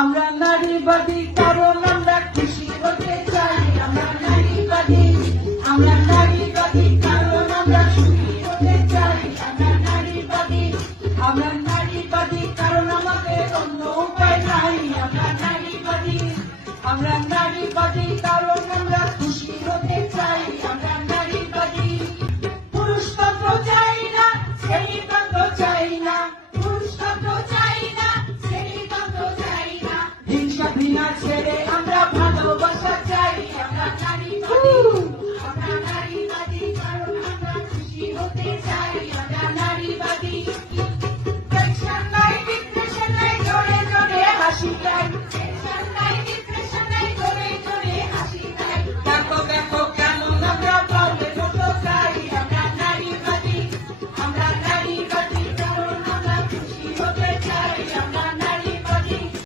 আমরা নারীবাদী কারণ আমরা খুশি হতে চাই। আমরা নারীবাদী, আমরা নারীবাদী কারণ আমরা সুখী হতে চাই। আমরা নারীবাদী, আমরা নারীবাদী কারণ আমাদের অন্য উপায় নাই। আমরা নারীবাদী, আমরা নারীবাদী